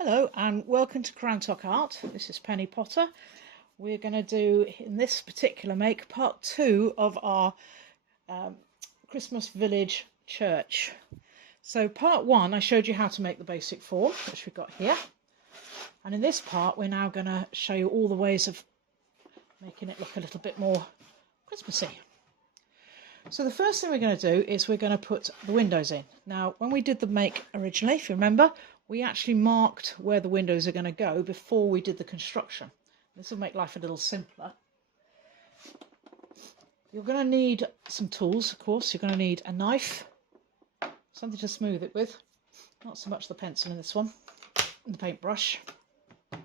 Hello and welcome to Crantock Art. This is Penny Potter. We're going to do, in this particular make, part 2 of our Christmas Village Church. So part 1 I showed you how to make the basic form, which we've got here. And in this part we're now going to show you all the ways of making it look a little bit more Christmassy. So the first thing we're going to do is we're going to put the windows in. Now when we did the make originally, if you remember, we actually marked where the windows are going to go before we did the construction. This will make life a little simpler. You're going to need some tools, of course. You're going to need a knife, something to smooth it with, not so much the pencil in this one, and the paintbrush. And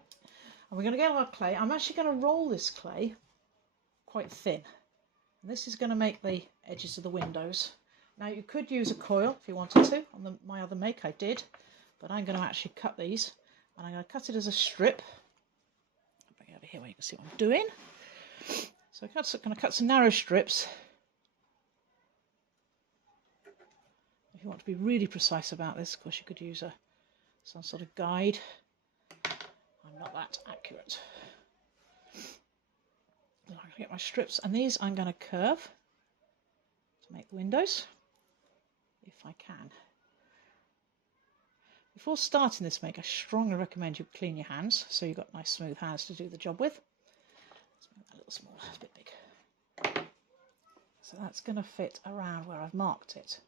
we're going to get our clay. I'm actually going to roll this clay quite thin. And this is going to make the edges of the windows. Now you could use a coil if you wanted to. On my other make I did. But I'm going to actually cut these, and I'm going to cut it as a strip. I'll bring it over here where you can see what I'm doing. So I'm going to cut some narrow strips. If you want to be really precise about this, of course you could use some sort of guide. I'm not that accurate. I'm going to get my strips, and these I'm going to curve to make the windows, if I can. Before starting this make, I strongly recommend you clean your hands so you've got nice smooth hands to do the job with. Let's make that a little smaller, it's a bit big. So that's going to fit around where I've marked it.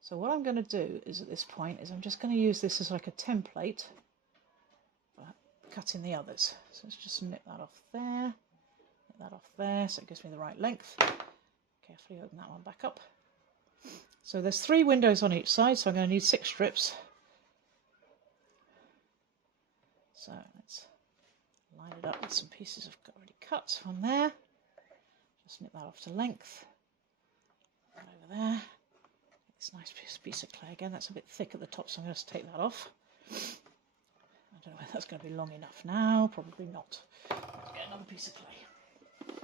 So what I'm going to do is at this point is I'm just going to use this as like a template for cutting the others. So let's just nip that off there, nip that off there so it gives me the right length. Carefully open that one back up. So there's 3 windows on each side, so I'm going to need 6 strips. So let's line it up with some pieces I've already cut from there. Just nip that off to length. Right over there. Get this nice piece of clay again. That's a bit thick at the top, so I'm going to take that off. I don't know whether that's going to be long enough now. Probably not. Let's get another piece of clay.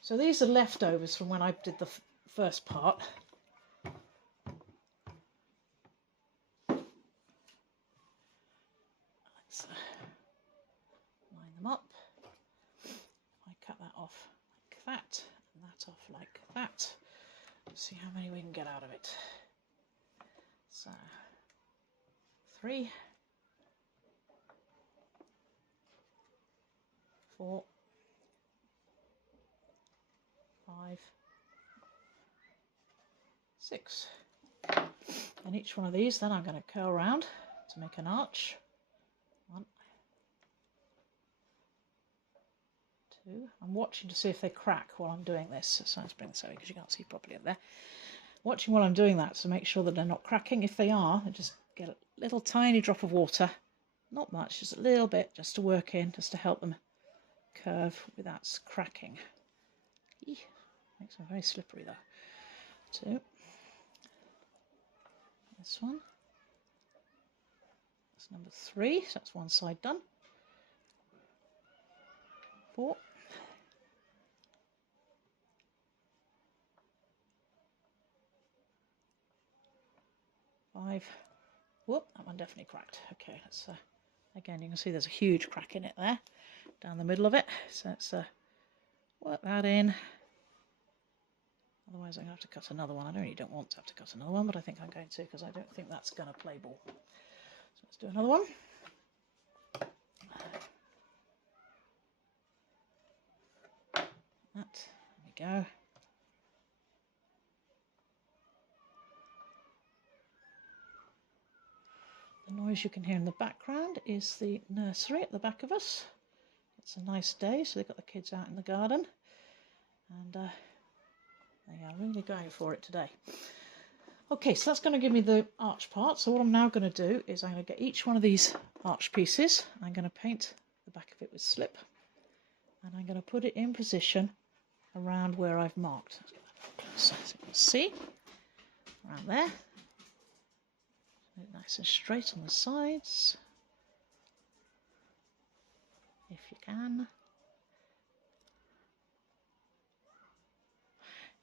So these are leftovers from when I did the first part. Line them up. I cut that off like that, and that off like that. Let's see how many we can get out of it. So 3, 4, 5, 6. And each one of these then I'm going to curl around to make an arch. 1, 2. I'm watching to see if they crack while I'm doing this. So let's bring this over because you can't see properly up there. Watching while I'm doing that to make sure that they're not cracking. If they are, I just get a little tiny drop of water. Not much, just a little bit, just to work in, just to help them curve without cracking. Eek, makes them very slippery though. 2. This one. That's number 3, so that's one side done. 4. 5. Whoop, that one definitely cracked. Okay, let's again, you can see there's a huge crack in it there, down the middle of it. So let's work that in. Otherwise I'm going to have to cut another one. I really don't want to have to cut another one, but I think I'm going to because I don't think that's going to play ball. So let's do another one. There we go. The noise you can hear in the background is the nursery at the back of us. It's a nice day, so they've got the kids out in the garden, and they are really going for it today. Okay, so that's going to give me the arch part. So what I'm now going to do is I'm going to get each one of these arch pieces. I'm going to paint the back of it with slip, and I'm going to put it in position around where I've marked. Let's get that closer so you can see. Around there. Nice and straight on the sides, if you can.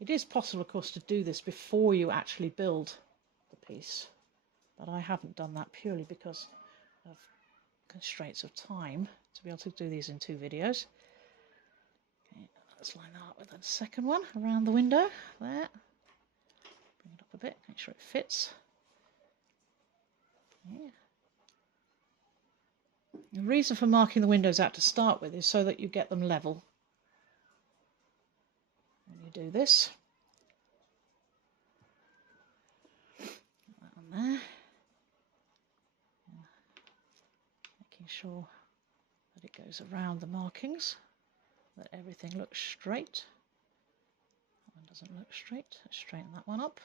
It is possible, of course, to do this before you actually build the piece, but I haven't done that purely because of constraints of time to be able to do these in 2 videos. Okay, let's line that up with the second one around the window there. Bring it up a bit, make sure it fits. Okay. The reason for marking the windows out to start with is so that you get them level when you do this. That one there. Making sure that it goes around the markings, that everything looks straight. That one doesn't look straight. Let's straighten that one up.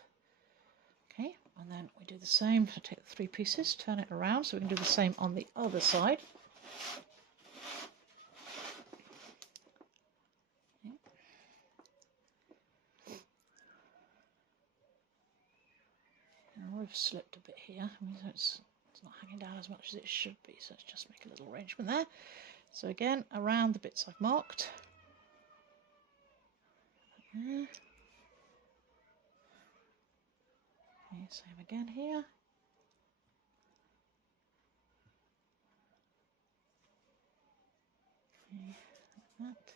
Okay, and then we do the same. So take the 3 pieces, turn it around so we can do the same on the other side. Okay. Now we've slipped a bit here, so it's not hanging down as much as it should be, so let's just make a little arrangement there. So again, around the bits I've marked. There. Okay, same again here. Okay, like that.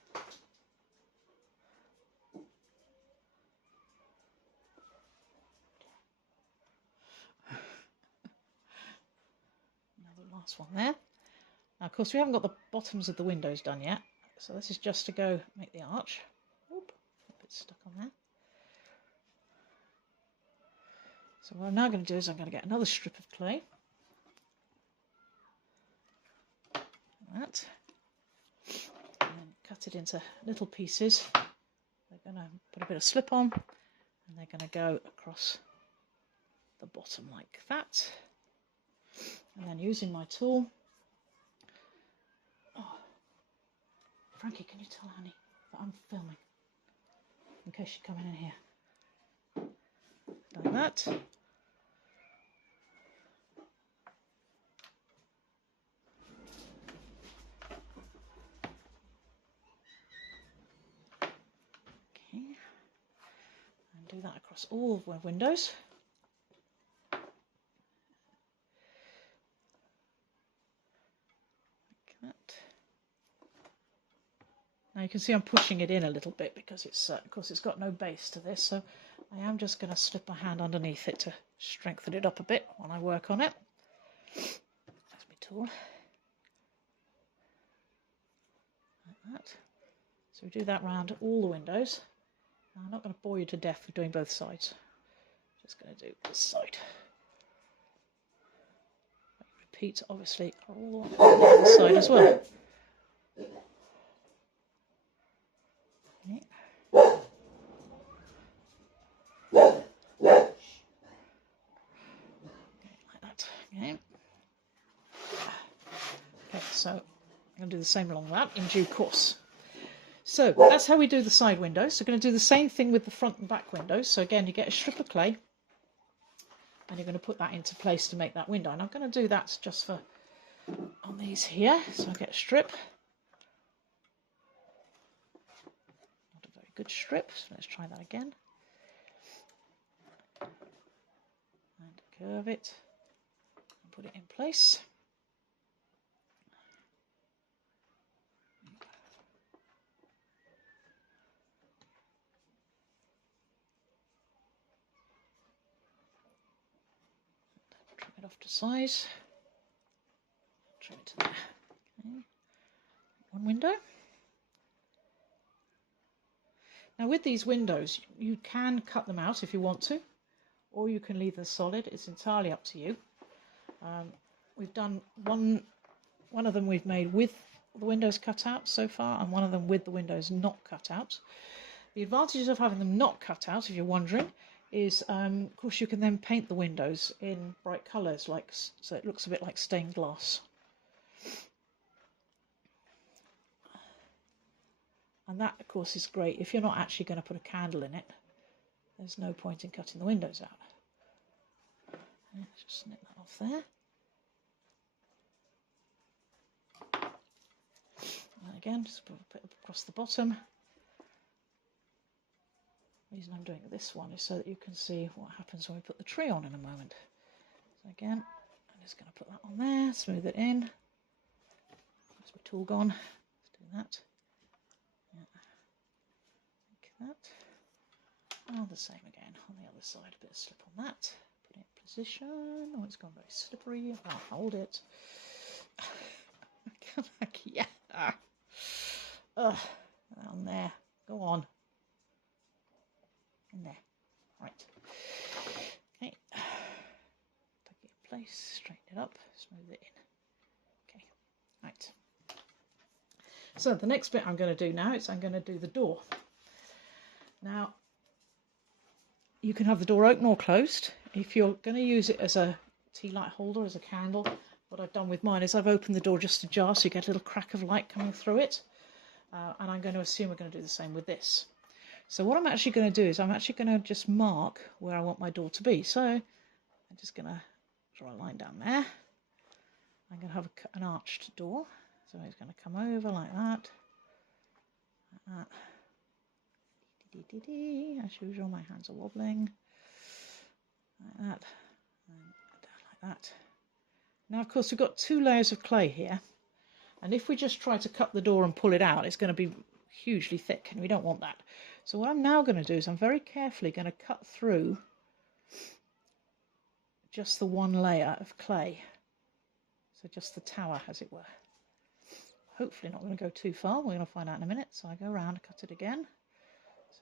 Another last one there. Now, of course, we haven't got the bottoms of the windows done yet, so this is just to go make the arch. Oop, a bit stuck on there. So what I'm now going to do is I'm going to get another strip of clay. Like that. And then cut it into little pieces. They're going to put a bit of slip on, and they're going to go across the bottom like that. And then using my tool. Oh, Frankie, can you tell Annie that I'm filming? In case she's coming in here. Like that. Okay. And do that across all of the windows. Now you can see I'm pushing it in a little bit because it's, of course, it's got no base to this, so I am just going to slip my hand underneath it to strengthen it up a bit when I work on it. That's my tool. Like that. So we do that round all the windows. Now, I'm not going to bore you to death with doing both sides. Just going to do this side. Repeat, obviously, all the other side as well. Okay. Like that. Okay. Okay, so I'm going to do the same along that in due course. So that's how we do the side windows. So we're going to do the same thing with the front and back windows. So again, you get a strip of clay and you're going to put that into place to make that window. And I'm going to do that just for on these here. So I get a strip. Not a very good strip, so let's try that again. And curve it and put it in place. Trim it off to size. Trim it to there. Okay. One window. Now with these windows, you can cut them out if you want to, or you can leave them solid. It's entirely up to you. We've done one of them we've made with the windows cut out so far, and one of them with the windows not cut out. The advantages of having them not cut out, if you're wondering, is of course you can then paint the windows in bright colours, like so it looks a bit like stained glass. And that, of course, is great if you're not actually going to put a candle in it. There's no point in cutting the windows out. Just snip that off there. And again, just put a bit across the bottom. The reason I'm doing this one is so that you can see what happens when we put the tree on in a moment. So again, just going to put that on there, smooth it in. Where's my tool gone? Let's do that. Yeah. Like that. Oh, the same again on the other side. A bit of slip on that. Put it in position. Oh, it's gone very slippery. I'll hold it. Yeah. On there. Go on. In there. Right. Okay. Tuck it in place. Straighten it up. Smooth it in. Okay. Right. So the next bit I'm going to do now is I'm going to do the door. Now, you can have the door open or closed. If you're going to use it as a tea light holder, as a candle, what I've done with mine is I've opened the door just ajar so you get a little crack of light coming through it. And I'm going to assume we're going to do the same with this. So what I'm actually going to do is I'm actually going to just mark where I want my door to be. So I'm just going to draw a line down there. I'm going to have an arched door. So it's going to come over like that. Like that. As usual, my hands are wobbling. Like that. And down like that. Now, of course, we've got 2 layers of clay here. And if we just try to cut the door and pull it out, it's going to be hugely thick, and we don't want that. So what I'm now going to do is I'm very carefully going to cut through just the 1 layer of clay. So just the tower, as it were. Hopefully not going to go too far. We're going to find out in a minute. So I go around, cut it again.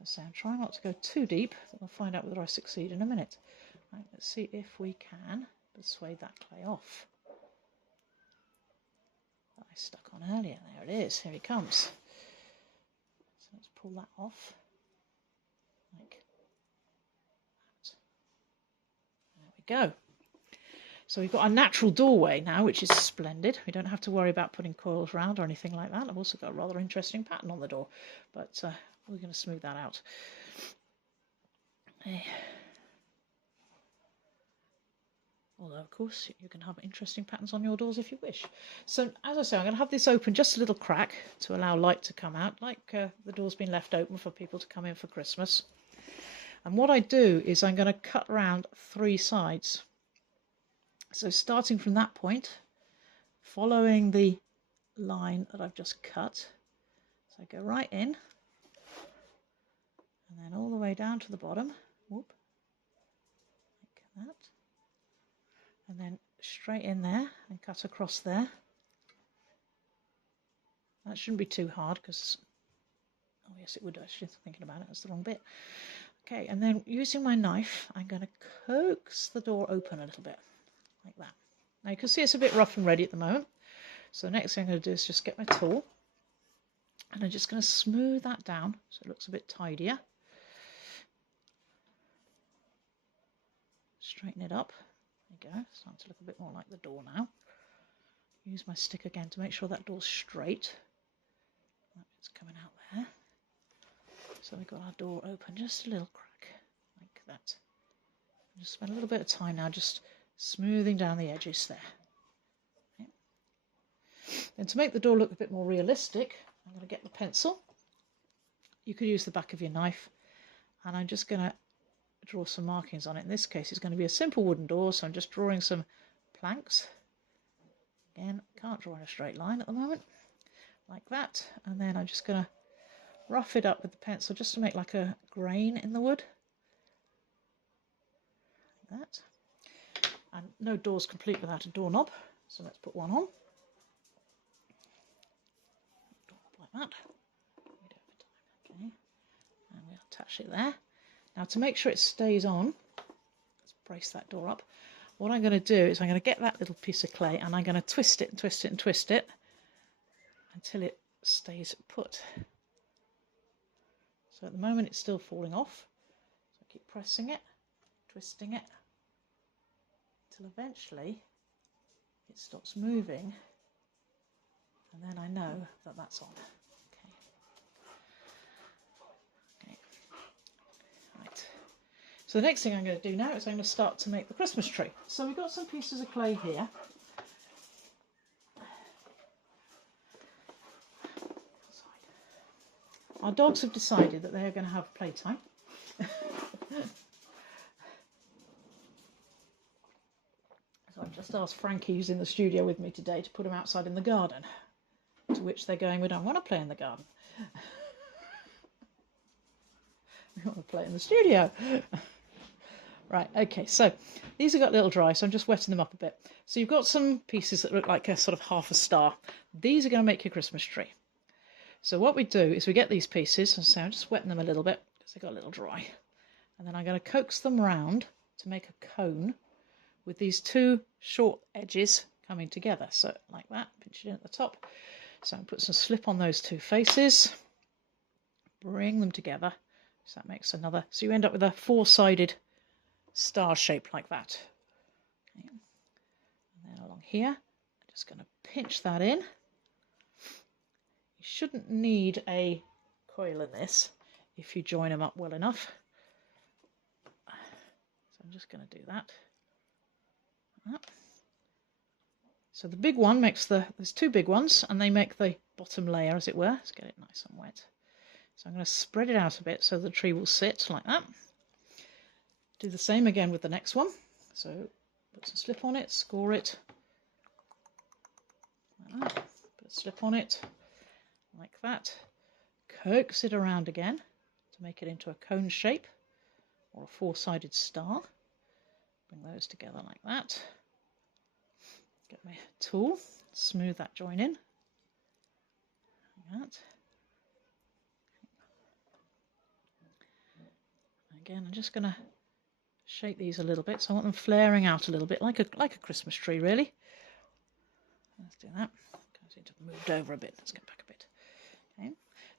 So I'm trying not to go too deep. We'll find out whether I succeed in a minute. Right, let's see if we can persuade that clay off. That I stuck on earlier. There it is. Here it comes. So let's pull that off. Like that. There we go. So we've got a natural doorway now, which is splendid. We don't have to worry about putting coils around or anything like that. I've also got a rather interesting pattern on the door, but we're going to smooth that out. Although, of course, you can have interesting patterns on your doors if you wish. So, as I say, I'm going to have this open just a little crack to allow light to come out, like the door's been left open for people to come in for Christmas. And what I do is I'm going to cut around 3 sides. So starting from that point, following the line that I've just cut, so I go right in, and then all the way down to the bottom, whoop, like that, and then straight in there and cut across there. That shouldn't be too hard because, oh yes it would actually, thinking about it, that's the wrong bit. Okay, and then using my knife, I'm going to coax the door open a little bit. Like that. Now you can see it's a bit rough and ready at the moment. So the next thing I'm going to do is just get my tool and I'm just going to smooth that down so it looks a bit tidier. Straighten it up. There you go. It's starting to look a bit more like the door now. Use my stick again to make sure that door's straight. It's coming out there. So we've got our door open, just a little crack like that. Just spend a little bit of time now just smoothing down the edges there. Okay. Then to make the door look a bit more realistic, I'm going to get the pencil. You could use the back of your knife, and I'm just going to draw some markings on it. In this case, it's going to be a simple wooden door, so I'm just drawing some planks. Again, can't draw in a straight line at the moment, like that. And then I'm just going to rough it up with the pencil just to make like a grain in the wood. Like that. And no door's complete without a doorknob, so let's put one on. Like that. Okay. And we'll attach it there. Now to make sure it stays on, let's brace that door up. What I'm going to do is I'm going to get that little piece of clay and I'm going to twist it and twist it and twist it until it stays put. So at the moment it's still falling off. So I keep pressing it, twisting it, until eventually it stops moving, and then I know that that's on. Okay. Right. So the next thing I'm going to do now is I'm going to start to make the Christmas tree. So we've got some pieces of clay here. Our dogs have decided that they are going to have playtime. So I've just asked Frankie, who's in the studio with me today, to put them outside in the garden. To which they're going, we don't want to play in the garden. We want to play in the studio. Right, okay, so these have got a little dry, so I'm just wetting them up a bit. So you've got some pieces that look like a sort of half a star. These are going to make your Christmas tree. So what we do is we get these pieces, and so I'm just wetting them a little bit because they got a little dry. And then I'm going to coax them round to make a cone with these two short edges coming together. So like that, pinch it in at the top. So I'm put some slip on those two faces, bring them together. So that makes another, so you end up with a four-sided star shape like that. Okay. And then along here, I'm just going to pinch that in. You shouldn't need a coil in this if you join them up well enough. So I'm just going to do that. So the big one makes there's two big ones, and they make the bottom layer, as it were. Let's get it nice and wet. So I'm going to spread it out a bit so the tree will sit like that. Do the same again with the next one. So put some slip on it, score it. Like that. Put a slip on it, like that. Coax it around again to make it into a cone shape or a four-sided star. Bring those together like that. Get my tool, smooth that join in. Like that. Again, I'm just going to shape these a little bit, so I want them flaring out a little bit, like a Christmas tree, really. Let's do that. Goes into moved over a bit. Let's get back a bit. Okay.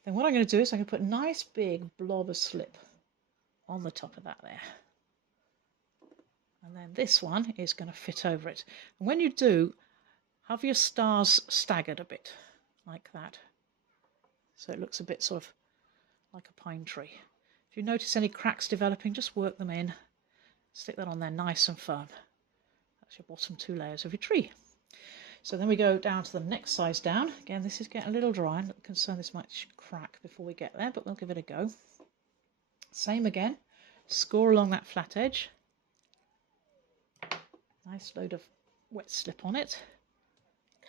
Then what I'm going to do is I'm going to put a nice big blob of slip on the top of that there. And then this one is going to fit over it. And when you do, have your stars staggered a bit, like that. So it looks a bit sort of like a pine tree. If you notice any cracks developing, just work them in. Stick that on there nice and firm. That's your bottom two layers of your tree. So then we go down to the next size down. Again, this is getting a little dry. I'm concerned this might crack before we get there, but we'll give it a go. Same again. Score along that flat edge. Nice load of wet slip on it.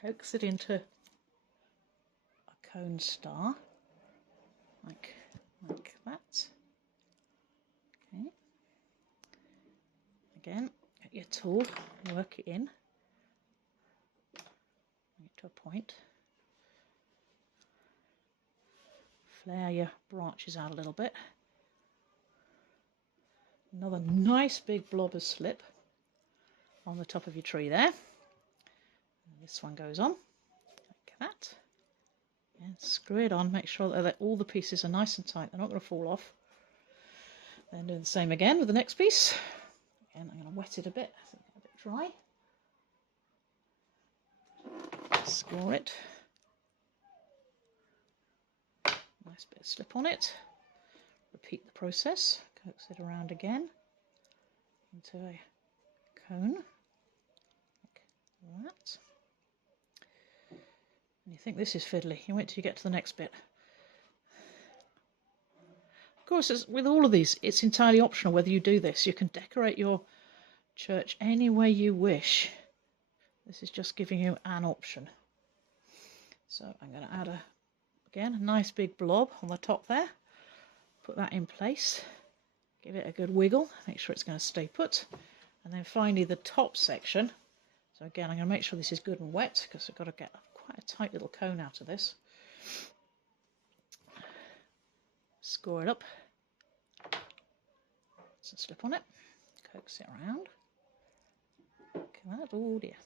Coax it into a cone star. Like that. Okay. Again, get your tool, work it in. Bring it to a point. Flare your branches out a little bit. Another nice big blob of slip on the top of your tree there. And this one goes on like that. And screw it on, make sure that all the pieces are nice and tight, they're not going to fall off. Then do the same again with the next piece. Again, I'm going to wet it a bit, so it's a bit dry. Score it. Nice bit of slip on it. Repeat the process. Coax it around again into a cone. Like that. And you think this is fiddly, you wait till you get to the next bit. Of course, with all of these, it's entirely optional whether you do this. You can decorate your church any way you wish. This is just giving you an option. So I'm going to add again, a nice big blob on the top there. Put that in place. Give it a good wiggle. Make sure it's going to stay put. And then finally the top section. So again, I'm going to make sure this is good and wet because I've got to get quite a tight little cone out of this. Score it up. Some slip on it. Coax it around. Look at that. Oh dear.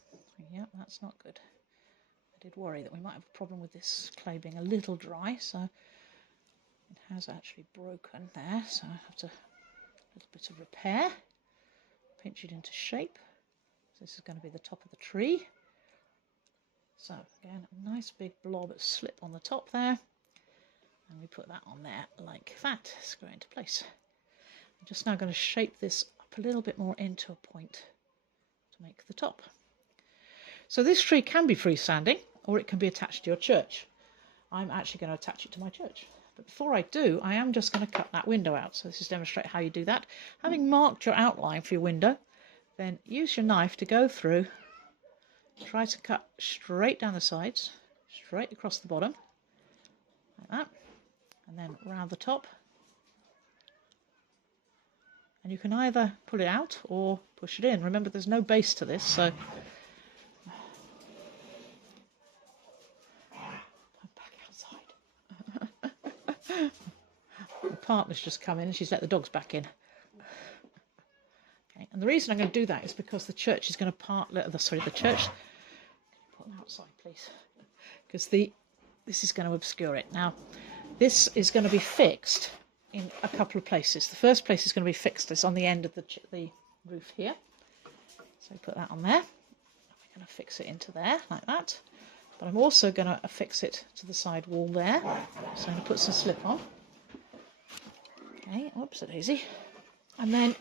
Yeah, that's not good. I did worry that we might have a problem with this clay being a little dry, so it has actually broken there. So I have to a little bit of repair. Pinch it into shape. So this is going to be the top of the tree. So again, a nice big blob of slip on the top there. And we put that on there like that, screw it into place. I'm just now going to shape this up a little bit more into a point to make the top. So this tree can be freestanding or it can be attached to your church. I'm actually going to attach it to my church. But before I do, I am just going to cut that window out. So this is to demonstrate how you do that. Having marked your outline for your window, then use your knife to go through. Try to cut straight down the sides, straight across the bottom, like that, and then round the top. And you can either pull it out or push it in. Remember, there's no base to this, so I'm back outside. My partner's just come in and she's let the dogs back in. Okay, and the reason I'm going to do that is because the church is going to the church. Can you put them outside, please? Because this is going to obscure it. Now, this is going to be fixed in a couple of places. The first place is going to be fixed is on the end of the roof here. So put that on there. We're going to fix it into there like that. But I'm also going to affix it to the side wall there. So I'm going to put some slip on. Okay, whoops, a daisy. And then,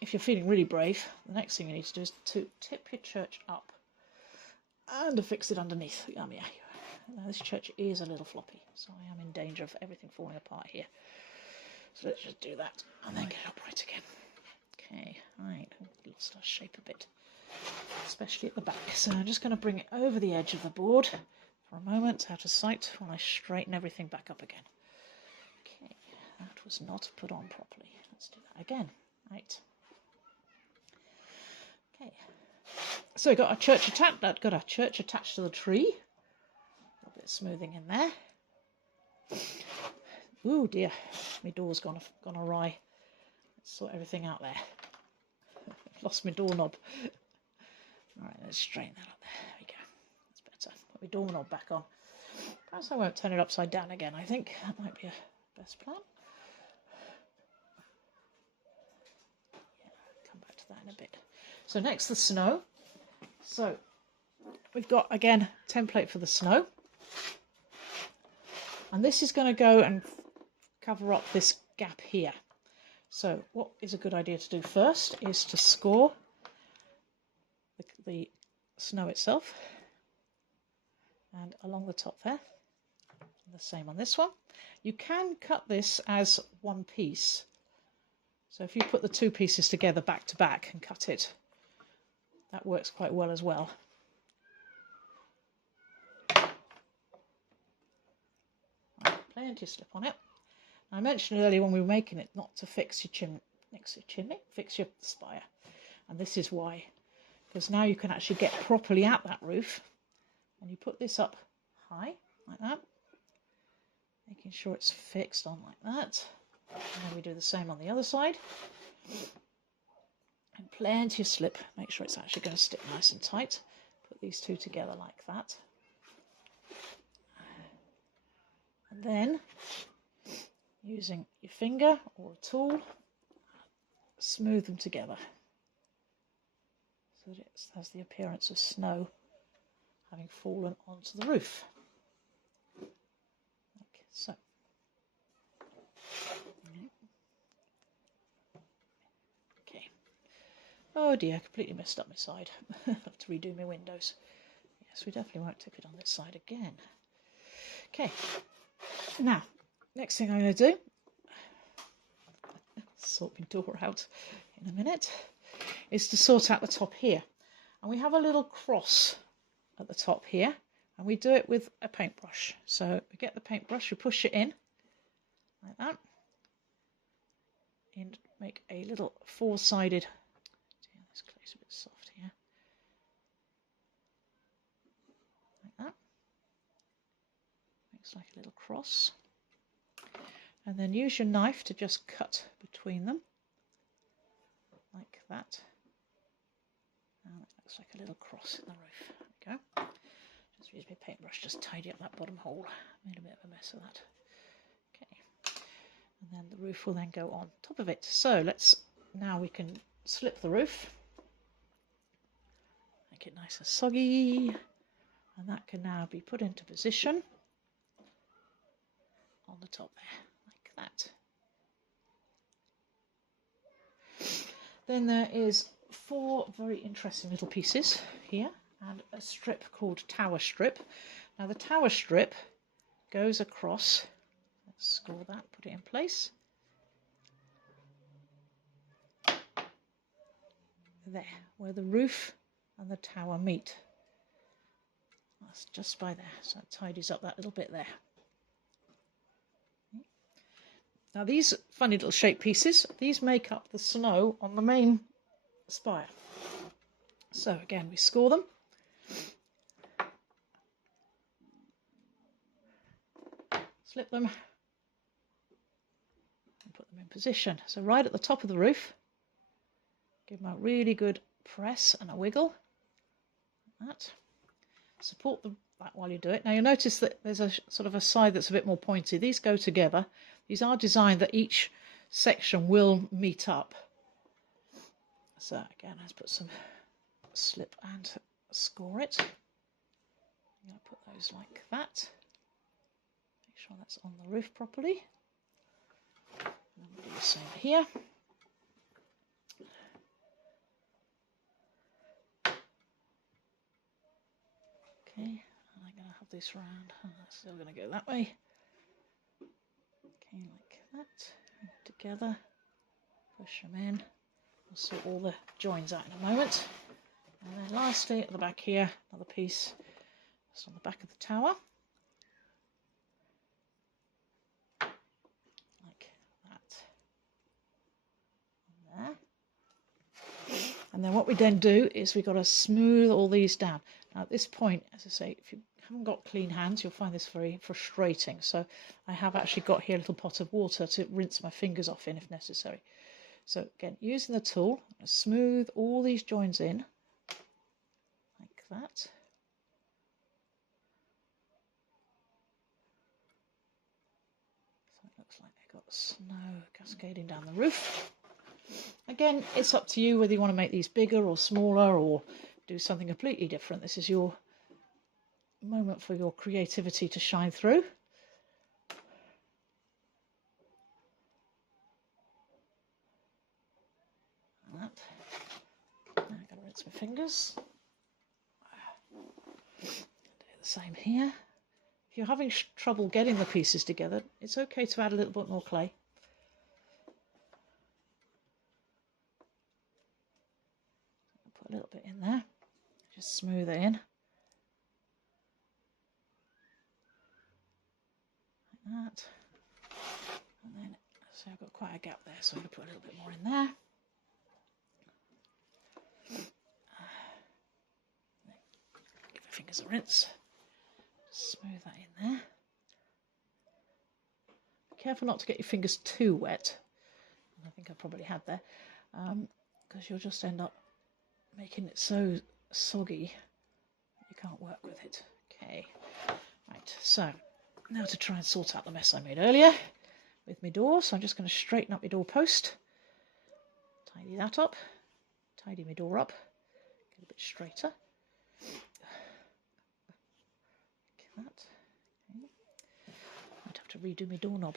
if you're feeling really brave, the next thing you need to do is to tip your church up and affix it underneath. Yeah. Now this church is a little floppy, so I am in danger of everything falling apart here. So let's just do that and then get it upright again. Okay, right, lost our shape a bit, especially at the back. So I'm just going to bring it over the edge of the board for a moment, out of sight, while I straighten everything back up again. Okay, that was not put on properly. Let's do that again. Right. Okay. So we've got our church attached to the tree. A little bit of smoothing in there. Oh dear, my door's gone awry. Let's sort everything out there. Lost my doorknob. Alright, let's straighten that up there. There we go. That's better. Put my doorknob back on. Perhaps I won't turn it upside down again, I think. That might be a best plan. Yeah, come back to that in a bit. So next, the snow. So we've got, again, template for the snow. And this is going to go and cover up this gap here. So what is a good idea to do first is to score the snow itself and along the top there. The same on this one. You can cut this as one piece. So if you put the two pieces together back to back and cut it, that works quite well as well. Right, plenty of slip on it. I mentioned earlier when we were making it not to fix your chimney, fix your spire. And this is why. Because now you can actually get properly at that roof. And you put this up high, like that. Making sure it's fixed on like that. And then we do the same on the other side. And plenty of slip. Make sure it's actually going to stick nice and tight. Put these two together like that. And then, using your finger or a tool, smooth them together. So that it has the appearance of snow having fallen onto the roof. Like so. Okay. Oh dear, I completely messed up my side. I'll have to redo my windows. Yes, we definitely won't tip it on this side again. Okay. Now, next thing I'm going to do, sort my door out in a minute, is to sort out the top here. And we have a little cross at the top here, and we do it with a paintbrush. So we get the paintbrush, we push it in, like that, and make a little four-sided, this clay's a bit soft here, like that, makes like a little cross. And then use your knife to just cut between them, like that. And it looks like a little cross in the roof. There we go. Just use my paintbrush, just tidy up that bottom hole. Made a bit of a mess of that. Okay. And then the roof will then go on top of it. So now we can slip the roof. Make it nice and soggy. And that can now be put into position on the top there. That. Then there is 4 very interesting little pieces here and a strip called tower strip. Now the tower strip goes across, let's score that, put it in place. there, where the roof and the tower meet. That's just by there, so it tidies up that little bit there. Now these funny little shape pieces, these make up the snow on the main spire. So again, we score them. Slip them and put them in position. So right at the top of the roof, give them a really good press and a wiggle. Like that. Support that while you do it. Now you'll notice that there's a sort of a side that's a bit more pointy. These go together. These are designed that each section will meet up. So again, let's put some slip and score it. I'm going to put those like that. Make sure that's on the roof properly. And we'll do the same here. Okay, and I'm going to have this round. Oh, that's still going to go that way. Okay, like that. Together. Push them in. We'll sort all the joins out in a moment. And then lastly, at the back here, another piece just on the back of the tower. Like that. And there. And then what we then do is we've got to smooth all these down. Now at this point, as I say, if you haven't got clean hands, you'll find this very frustrating. So I have actually got here a little pot of water to rinse my fingers off in if necessary. So again, using the tool, smooth all these joins in, like that. So it looks like they've got snow cascading down the roof. Again, it's up to you whether you want to make these bigger or smaller or do something completely different. This is your moment for your creativity to shine through. That. Now I'm going to rinse my fingers. Do the same here. If you're having trouble getting the pieces together, it's okay to add a little bit more clay. Put a little bit in there. Just smooth it in. Like that. And then, so I've got quite a gap there, so I'm going to put a little bit more in there. Give your fingers a rinse. Smooth that in there. Be careful not to get your fingers too wet. I think I probably had there. Because you'll just end up making it so soggy you can't work with it. Okay, right, so now to try and sort out the mess I made earlier with my door. So I'm just going to straighten up my door post, tidy that up, tidy my door up, get a bit straighter. Like that. Okay. Might have to redo my doorknob.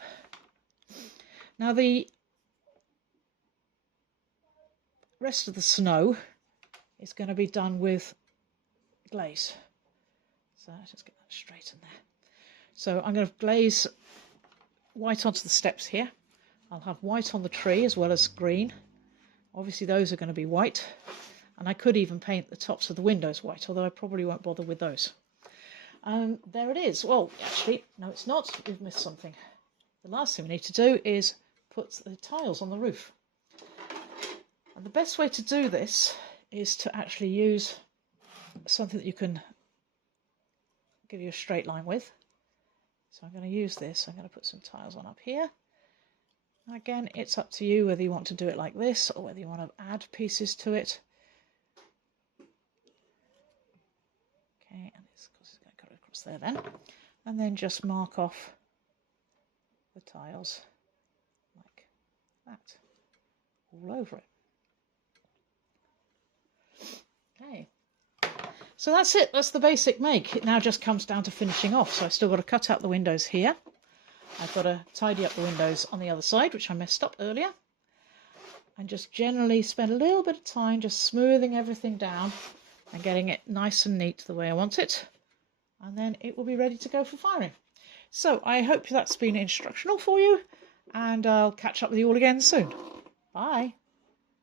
Now the rest of the snow is going to be done with glaze. So let's just get that straight in there. So I'm going to glaze white onto the steps here. I'll have white on the tree as well as green. Obviously those are going to be white. And I could even paint the tops of the windows white, although I probably won't bother with those. There it is. Well, actually, no it's not. We've missed something. The last thing we need to do is put the tiles on the roof. And the best way to do this is to actually use something that you can give you a straight line with. So I'm going to use this. I'm going to put some tiles on up here. Again, it's up to you whether you want to do it like this or whether you want to add pieces to it. Okay, and it's going to cut across there then. And then just mark off the tiles like that all over it. Okay, so that's it. That's the basic make. It now just comes down to finishing off. So I've still got to cut out the windows here. I've got to tidy up the windows on the other side, which I messed up earlier. And just generally spend a little bit of time just smoothing everything down and getting it nice and neat the way I want it. And then it will be ready to go for firing. So I hope that's been instructional for you, and I'll catch up with you all again soon. Bye.